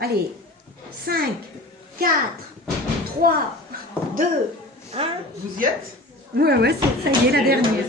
Allez, 5, 4, 3, 2, 1. Vous y êtes? Ouais, ça y est, la dernière.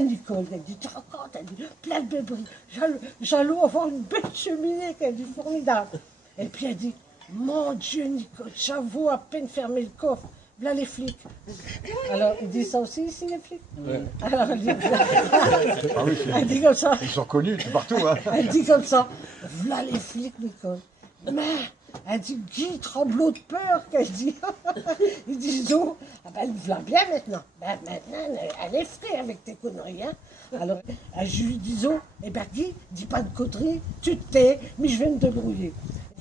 Nicole, elle dit, tu te rends compte, elle dit, plein de bruit, jaloux avoir une belle cheminée, qu'elle dit, formidable. Et puis elle dit, mon Dieu, Nicole, j'avoue à peine fermer le coffre, voilà les flics. Alors, ils disent ça aussi ici, les flics? Oui. Alors, elle dit, elle dit comme ça. Ils sont connus, c'est partout, hein. Elle dit comme ça, voilà les flics, Nicole. Mais, elle dit, Guy, trembleau de peur, qu'elle dit. Ils disent, oh, ah ben, elle vient bien maintenant. Ben, maintenant, elle est frais avec tes conneries, hein. Alors, je lui dis, oh, eh ben, Guy, dis pas de conneries, tu te tais, mais je vais me débrouiller.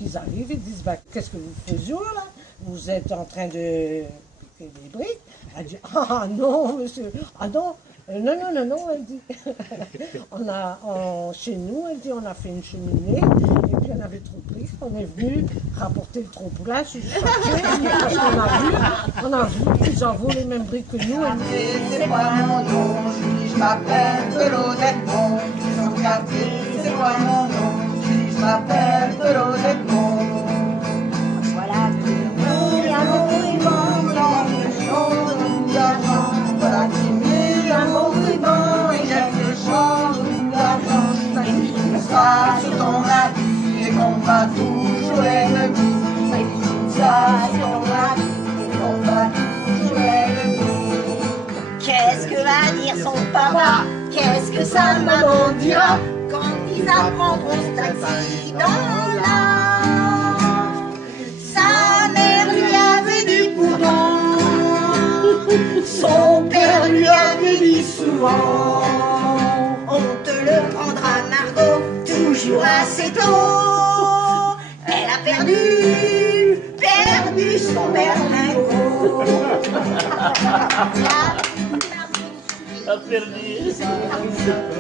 Ils arrivent, ils disent, ben, qu'est-ce que vous faisiez là? Vous êtes en train de piquer des briques? Elle dit, ah non, monsieur, ah non. Non, elle dit. Chez nous, elle dit, on a fait une cheminée, et puis on avait trop pris, on est venu rapporter le trop plein, parce qu'on a vu qu'ils en vaut les mêmes briques que nous. C'est quoi mon nom? Je m'appelle Claudette Mon. Sur le quartier, c'est quoi mon nom? Je m'appelle Claudette Mon. Voilà, il y a mon ruban blanc, de chaud d'argent. Voilà qui met un beau ruban et jette le chaud d'argent. Et ça sur ton habit et qu'on va toujours l'ennemi. Et ça sur ton habit et qu'on va toujours l'ennemi. Qu'est-ce que va dire son papa? Qu'est-ce que sa maman dira quand ils apprendront cet accident-là? Sa mère lui avait dit pourtant, son père lui avait dit souvent, on te le prendra, Margot, toujours assez tôt. Elle a perdu son berlingot.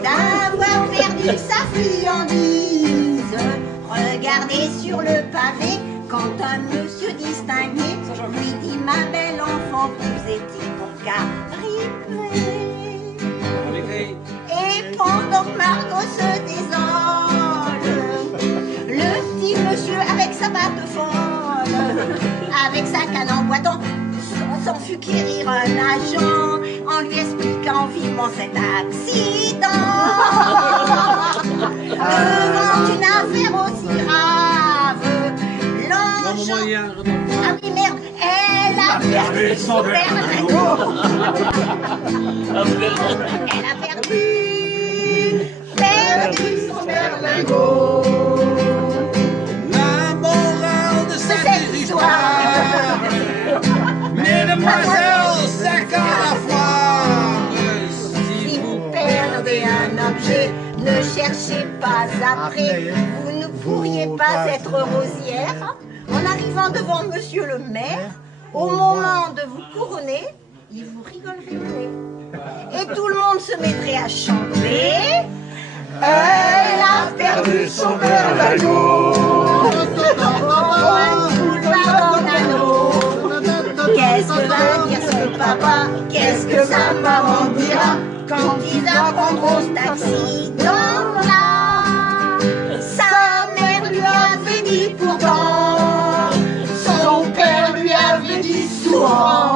D'avoir perdu sa friandise. Regardez sur le pavé quand un monsieur distingué lui dit, ma belle enfant, vous étiez donc arrivée. Et pendant que Margot se désole, le petit monsieur avec sa batte folle, avec sa canne en boitant, s'en fut quérir un agent en lui expliquant vivement cet accident. Devant une affaire aussi grave, l'agent... Ah oui, merde, elle a perdu son berlingot. Elle a perdu son berlingot. La morale de cette histoire, mesdemoiselles, c'est qu'à la fois, si vous perdez un objet, ne cherchez pas après. Vous ne pourriez pas être rosière en arrivant devant monsieur le maire. Au moment de vous couronner, il vous rigolerait au nez. Et tout le monde se mettrait à chanter. Elle a perdu son berlingot. Qu'est-ce que va dire son papa? Qu'est-ce que sa maman dira quand ils apprendront cet accident-là? Sa mère lui avait dit pourtant, son père lui avait dit souvent,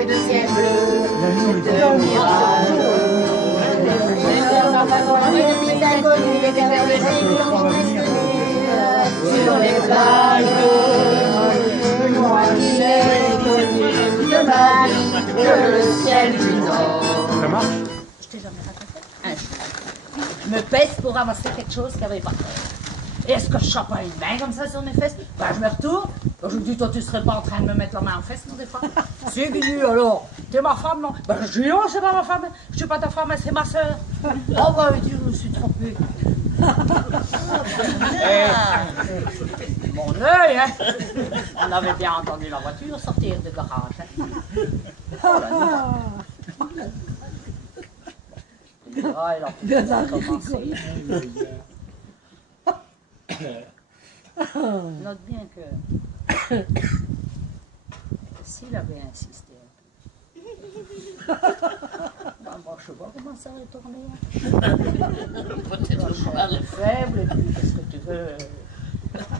reflets de ciel bleu, de mirage. Les inconnus, les pervers qui ont presque sur les plages. Moi qui n'ai connu de mal que le ciel du nord. Ça marche? Je t'ai jamais raconté. Je me pèse pour ramasser quelque chose qui n'avait pas de tête. Et est-ce que je chope pas une main comme ça sur mes fesses? Ben je me retourne. Je me dis, toi tu serais pas en train de me mettre la main en fesses, non, des fois? C'est qui dit alors? T'es ma femme, non? Ben je dis, non, c'est pas ma femme. Je suis pas ta femme, c'est ma soeur. Oh ben il dit, je me suis trompée. Mon œil, hein? On avait bien entendu la voiture sortir du garage. Hein? Oh là là. Ah, il a pu commencer. Note bien que s'il avait insisté, ben, moi, je sais pas comment ça aurait tourné. Peut-être elle est faible, et puis qu'est-ce que tu veux?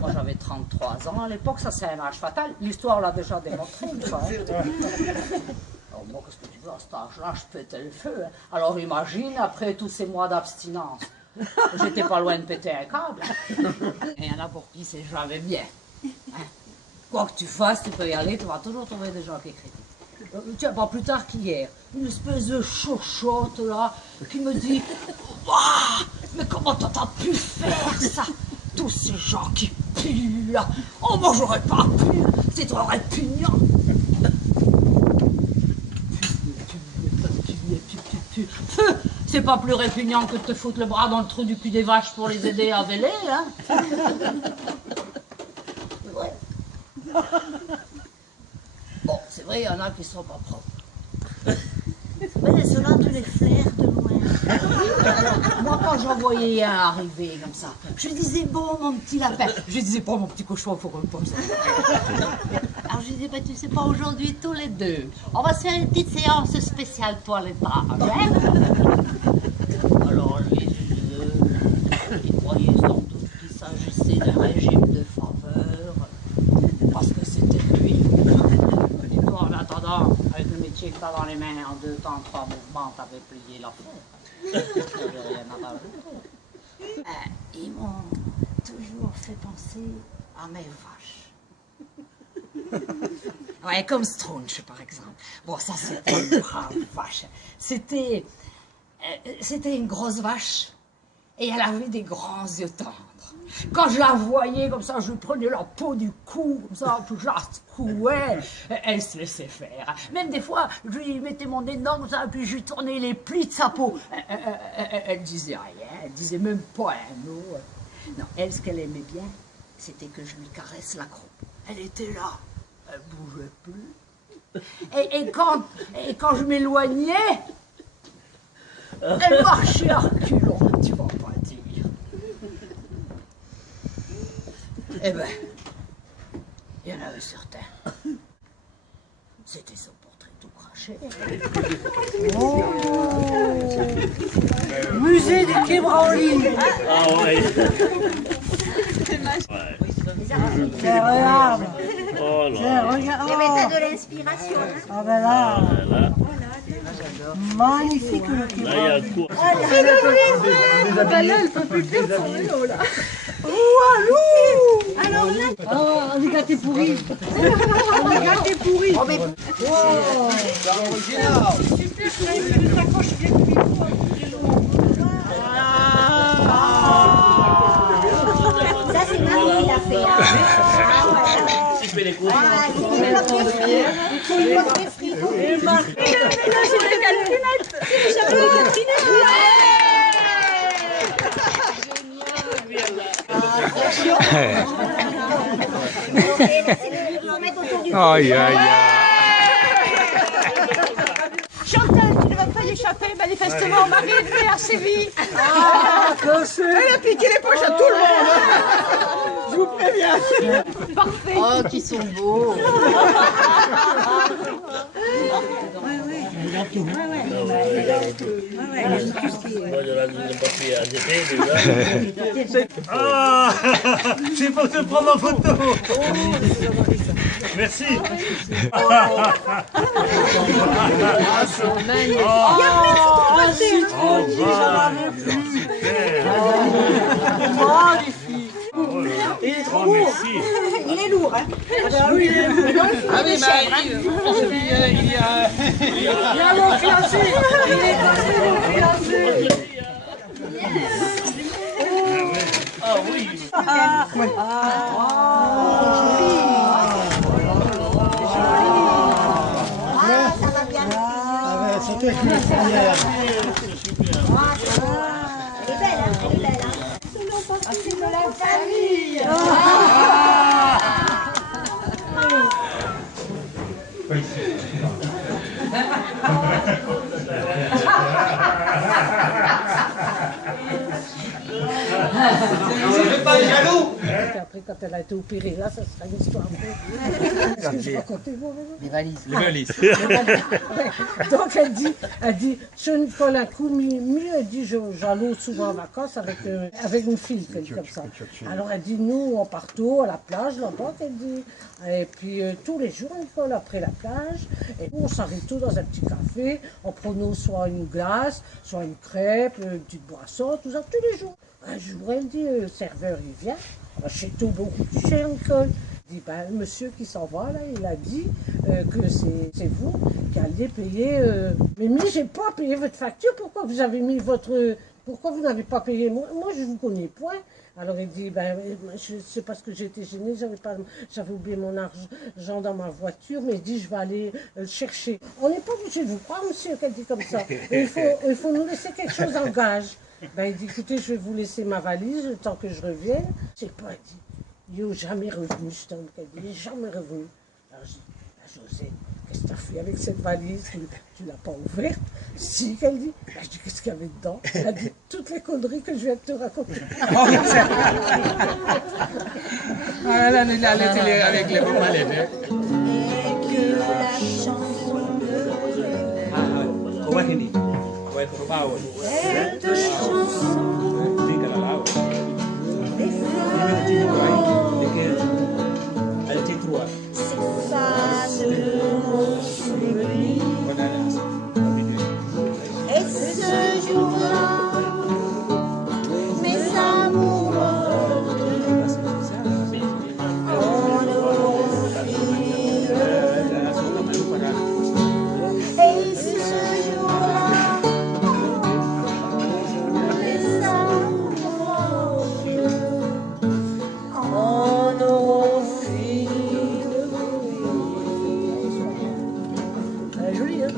Moi j'avais 33 ans à l'époque, ça c'est un âge fatal. L'histoire l'a déjà démontré une fois. Hein. Alors moi, qu'est-ce que tu veux, à cet âge-là, je pétais le feu. Hein. Alors imagine, après tous ces mois d'abstinence, j'étais pas loin de péter un câble. Et il y en a pour qui c'est jamais bien. Hein. Quoi que tu fasses, tu peux y aller, tu vas toujours trouver des gens qui critiquent. Tiens, pas plus tard qu'hier, une espèce de chochotte là, qui me dit « Waouh, mais comment t'as pu faire ça? Tous ces gens qui puent là, oh moi j'aurais pas pu, c'est trop répugnant. » C'est pas plus répugnant que de te foutre le bras dans le trou du cul des vaches pour les aider à véler, hein? Ouais. Bon, c'est vrai, il y en a qui sont pas propres. Mais ceux-là, tu les flaires de loin. Moi, quand j'en voyais un arriver comme ça, je disais, bon, mon petit lapin. Je disais, bon, mon petit cochon, faut qu'on pose. Alors, je disais, bah, tu sais pas, aujourd'hui, tous les deux, on va se faire une petite séance spéciale toilettage, hein? Alors, lui, il croyait sans doute qu'il s'agissait d'un régime de faveur, parce que c'était lui. Et toi, en attendant, avec le métier que t'as dans les mains, en 2 temps, 3 mouvements, t'avais plié l'affaire. T'avais rien à rajouter. Ils m'ont toujours fait penser à mes vaches. Ouais, comme Strunch, par exemple. Bon, ça, c'était une brave vache. C'était une grosse vache, et elle avait des grands yeux tendres. Quand je la voyais comme ça, je lui prenais la peau du cou, comme ça, puis je la secouais. Elle se laissait faire. Même des fois, je lui mettais mon nez dedans, comme ça, puis je lui tournais les plis de sa peau. Elle disait rien, elle disait même pas un mot. Non, elle, ce qu'elle aimait bien, c'était que je lui caresse la croupe. Elle était là, elle bougeait plus. Et quand je m'éloignais, elle marchait à reculons, tu vas pas dire. Eh ben, il y en avait certains. C'était son portrait tout craché. Oh. Musée du Quai Branly. Ah ouais. Regarde. Oh là. Regarde. Les méthodes de l'inspiration. Hein. Ah ben là, Là, magnifique le Quai là, il y a le cours. Oh, on est gâtés pourris. On est gâtés pourris. Oh, mais... Ça, c'est Marie qui l'a fait. Hein. Si je fais les cours. Ah, il faut le portrait frites. Aïe, aïe, aïe. Chantal, tu ne vas pas y échapper, manifestement, Marie est venue à Séville. Elle a piqué les poches à tout le monde. Je vous préviens. Parfait. Oh, qui sont beaux. Moi, je l'ai pas fait à jeter déjà. Ah, c'est pour te prendre en photo. Merci. Il est trop beau. Il est lourd, hein. Oui, il est lourd. Ah oui, il y a l'eau classée. Ah oui. Ah, ça va bien. C'était une première. Elle est belle, hein. Elle est belle, hein. C'est de la famille. Après, quand elle a été opérée, là, ça sera une histoire vraie. Est-ce que je racontais vous? Les valises. Les valises. Donc elle dit, sur Nicole, un coup mieux, elle dit, j'allais souvent en vacances avec une fille, qu'elle dit comme ça. Alors elle dit, nous, on part tôt à la plage, là-bas, elle dit. Et puis tous les jours, Nicole, après la plage, et on s'arrête tout dans un petit café, on prenait soit une glace, soit une crêpe, une petite boisson, tout ça, tous les jours. Un jour, elle dit, le serveur, il vient, chez tout beaucoup plus cher, Nicole. Il dit, ben, le monsieur qui s'en va, là, il a dit que c'est vous qui allez payer. Mais j'ai pas payé votre facture, pourquoi vous avez mis votre... Pourquoi vous n'avez pas payé? Moi, je ne vous connais point. Alors il dit, ben, c'est parce que j'étais gênée, j'avais oublié mon argent dans ma voiture, mais il dit, je vais aller le chercher. On n'est pas obligé de vous croire, monsieur, qu'elle dit comme ça. Et il faut nous laisser quelque chose en gage. Ben, il dit, écoutez, je vais vous laisser ma valise le temps que je revienne. Je sais pas, il dit, il n'est jamais revenu, ce homme, il n'est jamais revenu. Alors je dis, José, qu'est-ce que tu as fait avec cette valise? Tu ne l'as pas ouverte? Si, qu'elle dit. Ben, je dis, qu'est-ce qu'il y avait dedans? Elle a dit, toutes les conneries que je viens de te raconter. Ah, là, avec les bons malades. Et que la chanson de cette chanson s'efface de mon souvenir. Et ce jour-là, mes amours en ont fini. Et ce jour-là, mes amours en ont fini. Joli, hein?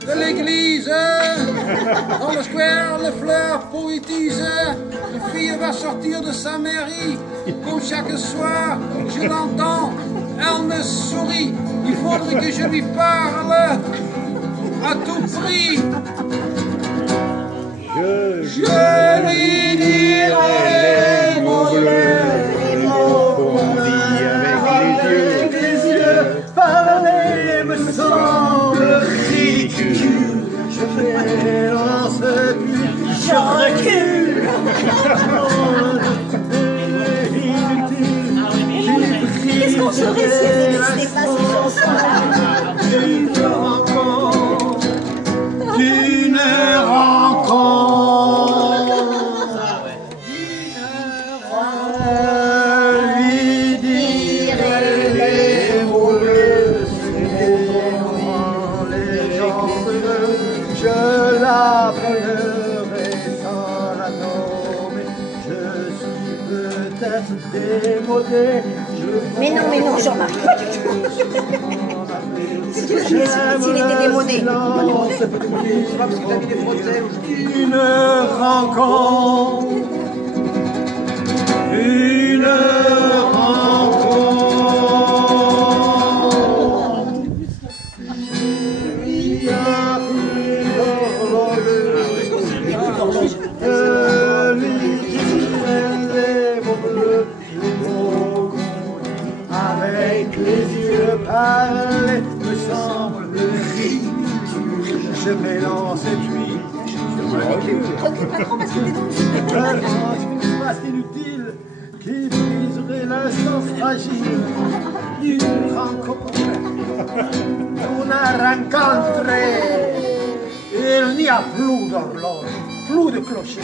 De l'église, dans le square, les fleurs poétisent. Une fille va sortir de sa mairie, comme chaque soir, je l'entends, elle me sourit. Il faudrait que je lui parle à tout prix. Je lui dirai mon Les mots qu'on dit avec les yeux. parler me semble ridicule. Je m'élance puis je recule. Qu'est-ce qu'on serait si elle n'existait pas ces chansons-là? Une rencontre, une lui dirai les mots bleus, c'est moi les gens bleus. Je l'appellerai sans la nommer. Je suis peut-être démodé. Mais non, Jean-Marie, pas du tout. S'il était démodé. Une rencontre, une rencontre. Il y a une horloge, lui dirait les mots bleus, les mots qu'on dit avec les yeux. Parler me semble ridicule. Je m'élance et puis Recule pas trop parce que t'es dans le un espace inutile qui briserait l'instant fragile d'une rencontre. Una rencontré. Il n'y a plus d'horloge, plus de clocher.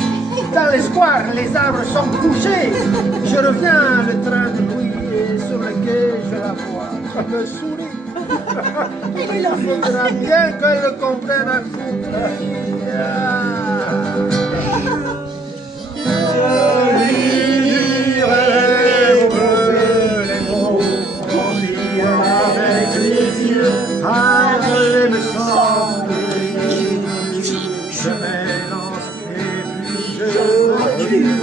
Dans les squares, les arbres sont couchés. Je reviens, le train de nuit et sur le quai, je la vois, me sourit. Il faudra bien qu'elle le comprenne à coup. Je me sens je m'élance et puis je recule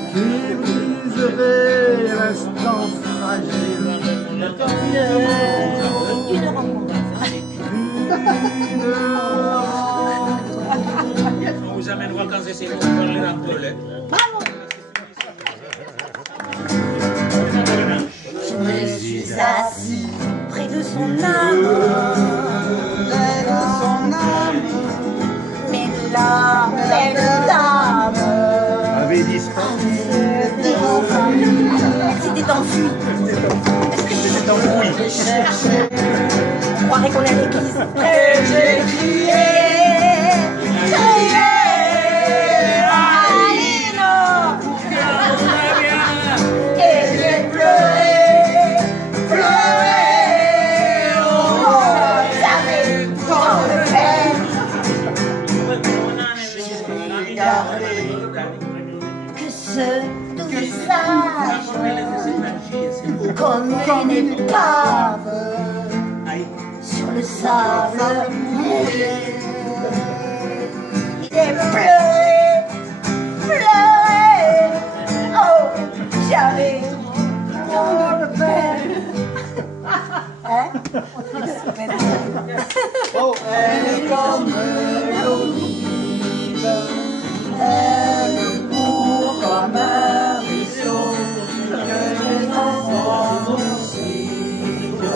qui briserait l'instant fragile. On vous amène vacances et c'est vous parler un peu, là. Je me suis assis près de son âme, mais la belle dame avait disparu. s'était enfuie. C'était enfoui. Je croirais qu'on est à l'église. Et j'ai crié, Aline. Et j'ai pleuré, oh, j'avais tant de peine. J'ai regardé que ce doux visage comme une épave sur le sable mouillé. J'ai pleuré, pleuré, oh, j'avais tant de peine. Hein? Oh, elle est comme l'eau vive, elle court comme un ruisseau, que les enfants vont suivre.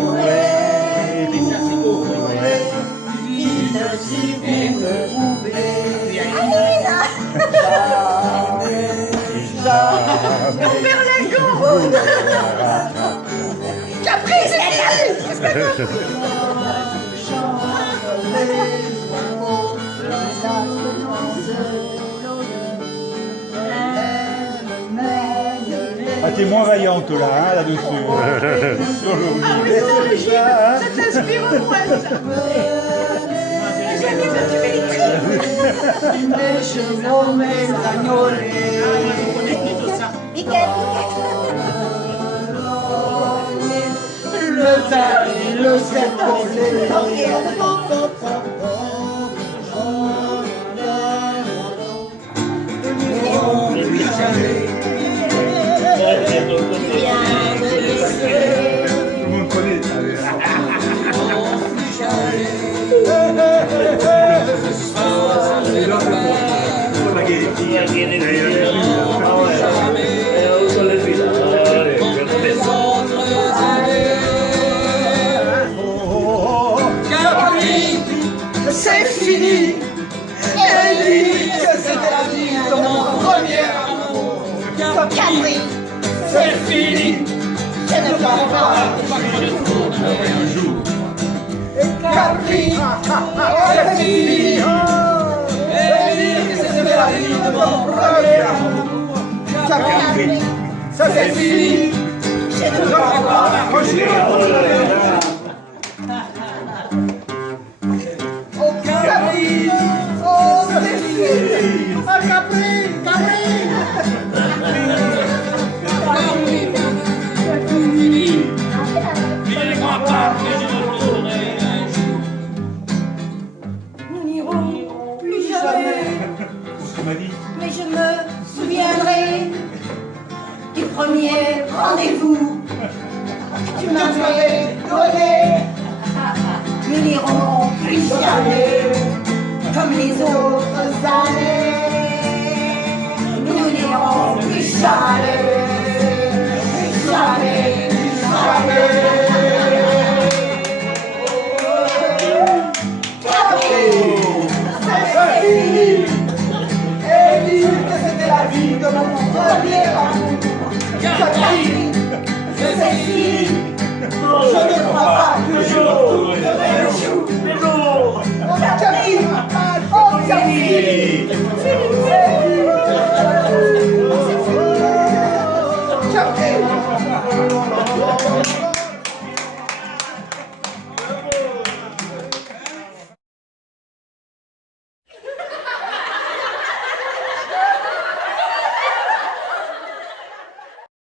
Courez, vite si vous le pouvez. Jamais, jamais. Caprice, elle Ah, t'es moins vaillante là, hein, là-dessus. Sur le Ça t'inspire moins, ça. Mes chevaux, mes agnolés. Le teint et le sel collé. Tout le monde connaît. C'est fini. Elle dit que c'était la vie de mon premier amour. Catherine, C'est fini. je ne parle pas. Catherine, c'est fini. Elle dit que c'était la vie de mon premier amour. Catherine, c'est fini. Je ne parle pas. Oh, Catherine, oh, c'est fini. Oh, Catherine, Catherine. Nous n'irons plus jamais, Tu m'as dit. mais je me souviendrai du premier rendez-vous que tu m'avais donné. Nous n'irons plus jamais comme les autres années. Nous n'irons plus